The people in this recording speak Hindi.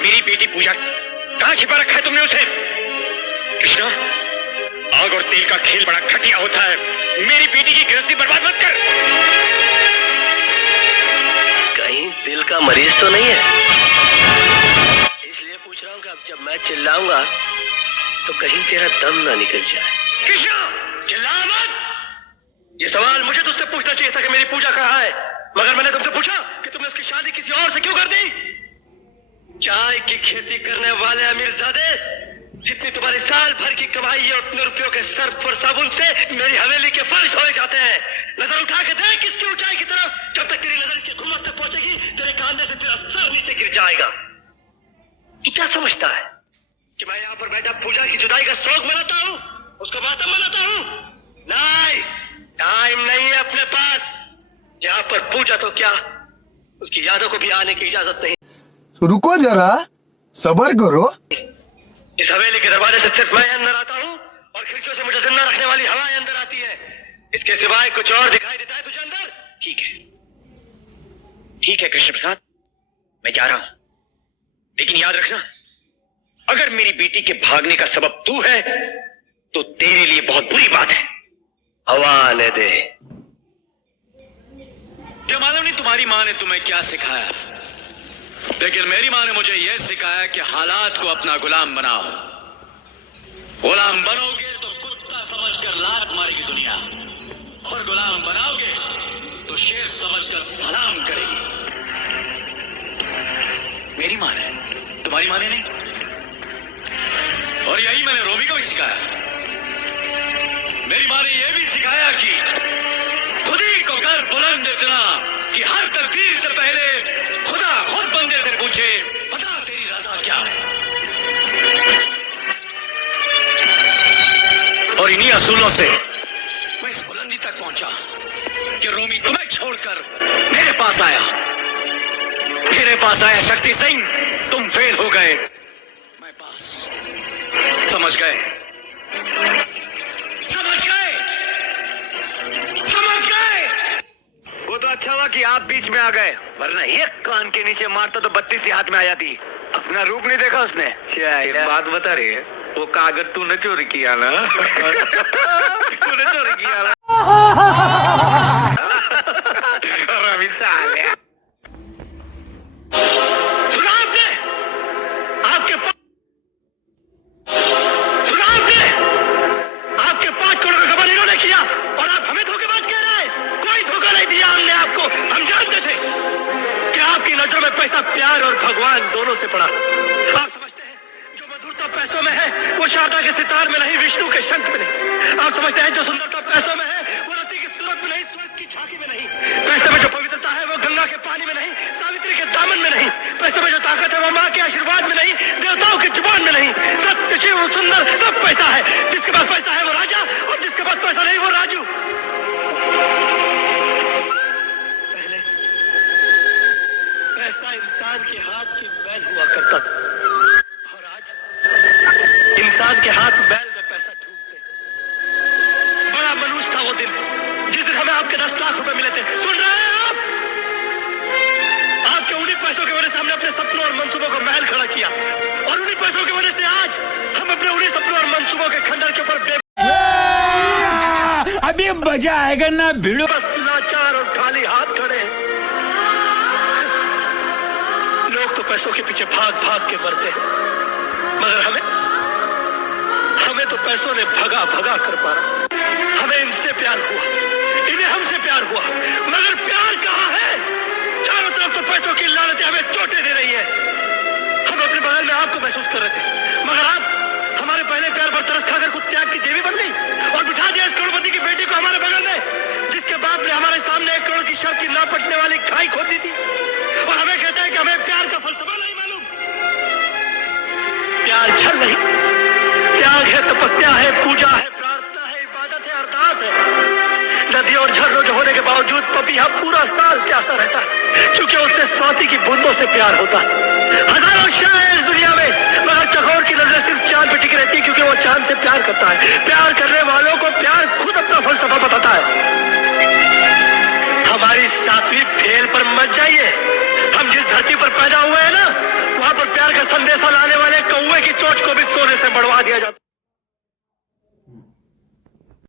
मेरी बेटी पूजा कहां छिपा रखा है तुमने उसे? कृष्णा, आग और तेल का खेल बड़ा घटिया होता है। मेरी बेटी की गृहस्थी बर्बाद मत कर। कहीं दिल का मरीज तो नहीं है? इसलिए पूछ रहा हूँ कि अब जब मैं चिल्लाऊंगा तो कहीं तेरा दम ना निकल जाए। कृष्णा, चिल्ला मत। ये सवाल मुझे तुझसे पूछना चाहिए था कि मेरी पूजा कहाँ है, मगर मैंने तुमसे पूछा कि तुमने उसकी शादी किसी और से क्यों कर दी? चाय की खेती करने वाले अमीरजादे, जितनी तुम्हारी साल भर की कमाई है उतने रुपयों के सर्फ और साबुन से मेरी हवेली के फर्श धोए जाते हैं। नजर उठा के देख इसकी ऊंचाई की तरफ। जब तक तेरी नजर इसके घुम्मत तक पहुंचेगी तेरे कान से तेरा सर नीचे गिर जाएगा। तू क्या समझता है कि मैं यहाँ पर बैठा पूजा की जुदाई का शौक मनाता हूँ, उसका मातम मनाता हूँ? नहीं, टाइम नहीं है अपने पास। यहाँ पर पूजा तो क्या, उसकी यादों को भी आने की इजाजत नहीं। रुको जरा, सब्र करो। इस हवेली के दरवाजे से सिर्फ मैं अंदर आता हूँ और खिड़कियों से मुझे जिंदा रखने वाली हवाएं अंदर आती है। इसके सिवाय कुछ और दिखाई देता है तुझे अंदर? ठीक है, ठीक है कृष्ण प्रसाद, मैं जा रहा हूं, लेकिन याद रखना, अगर मेरी बेटी के भागने का सबब तू है तो तेरे लिए बहुत बुरी बात है। हवा आने दे। क्या मालूम नहीं तुम्हारी माँ ने तुम्हें क्या सिखाया, लेकिन मेरी माँ ने मुझे यह सिखाया कि हालात को अपना गुलाम बनाओ। गुलाम बनोगे तो कुत्ता समझकर लात मारेगी दुनिया, और गुलाम बनाओगे तो शेर समझकर सलाम करेगी। मेरी माँ ने, तुम्हारी माँ ने नहीं। और यही मैंने रोमी को भी सिखाया। मेरी माँ ने यह भी सिखाया कि खुदी को कर बुलंद इतना कि हर तकदीर से पहले खुदा खुद बंदे से पूछे, बता तेरी रजा क्या है। और इन्हीं असूलों से मैं इस बुलंदी तक पहुंचा कि रोमी तुम्हें छोड़कर मेरे पास आया। मेरे पास आया शक्ति सिंह, तुम फेल हो गए, मैं पास। समझ गए? समझ गए? समझ गए? वो तो अच्छा हुआ कि आप बीच में आ गए, वरना एक कान के नीचे मारता तो 32 ही हाथ में आ जाती। अपना रूप नहीं देखा उसने? एक बात बता रही है, वो कागज तूने चोरी किया ना? तूने चोरी किया ना? साले। आपके 5 करोड़ का गबन इन्होंने किया और आप हमें धोखेबाज कह रहे हैं। कोई धोखा नहीं दिया हमने आपको। हम जानते थे कि आपकी नजरों में पैसा प्यार और भगवान दोनों से पड़ा। आप समझते हैं जो मधुरता पैसों में है वो शारदा के सितार में नहीं, विष्णु के शंख में नहीं। आप समझते हैं जो सुंदरता पैसों में है वो रति की सूरत में नहीं, स्वर्ग की झांकी में नहीं। पैसे में जो पवित्रता है वो गंगा के पानी में नहीं, सावित्री के दामन में नहीं। पैसे में जो ताकत है वो माँ के आशीर्वाद में नहीं, देवताओं की जुबान में नहीं। सत्य, शिव, सुंदर सब पैसा है। जिसके पास पैसा है वो राजा, और जिसके पास पैसा नहीं वो राजू। पहले पैसा इंसान के हाथ की बैल हुआ करता था, और आज इंसान के हाथ बैल में पैसा ढूंढते। बड़ा मनुष्य था वो दिन जिस दिन हमें आपके 10 लाख रुपए मिले थे। सुन रहे हैं आप? आपके उन्हीं पैसों की वजह से हमने अपने सपनों और मंसूबों को महल खड़ा किया, और उन्हीं पैसों की वजह से आज हम अपने उन्हीं सपनों और मंसूबों के खंडर के ऊपर अभी मजा आएगा ना भिड़ो। बस लाचार और खाली हाथ खड़े हैं। लोग तो पैसों के पीछे भाग भाग के मरते हैं, मगर हमें तो पैसों ने भगा भगा कर मारा। हमें इनसे प्यार हुआ, इन्हें हमसे प्यार हुआ, मगर प्यार कहाँ है? चारों तरफ तो पैसों की लानतें हमें चोटें दे रही है। हम अपने बगल में आपको महसूस कर रहे थे, मगर आप हमारे पहले प्यार पर तरस खाकर खुद त्याग की देवी बन गई और बिठा दिया इस करोड़पति की बेटी को हमारे बगल में, जिसके बाप ने हमारे सामने 1 करोड़ की शर्त की ना पटने वाली खाई खोद दी थी। और हमें कहता है कि हमें प्यार का फलसफा नहीं मालूम। प्यार छल नहीं, त्याग है, तपस्या है, पूजा है, प्रार्थना है, इबादत है, अरदास है। नदियों और झरनों के होने के बावजूद पपीहा पूरा साल प्यासा रहता है, क्योंकि उससे स्वाति की बूंदों से प्यार होता है। हजारों शाह है इस दुनिया में, मगर चकोर की नजर सिर्फ चांद पे टिकी रहती है, क्योंकि वो चांद से प्यार करता है। प्यार करने वालों को प्यार खुद अपना फलसफा बताता है। हमारी 7वीं फेल पर मत जाइए। हम जिस धरती पर पैदा हुए हैं ना, वहां पर प्यार का नस्ल आने वाले कौवे की चोट को भी सोने से बढ़वा दिया जाता।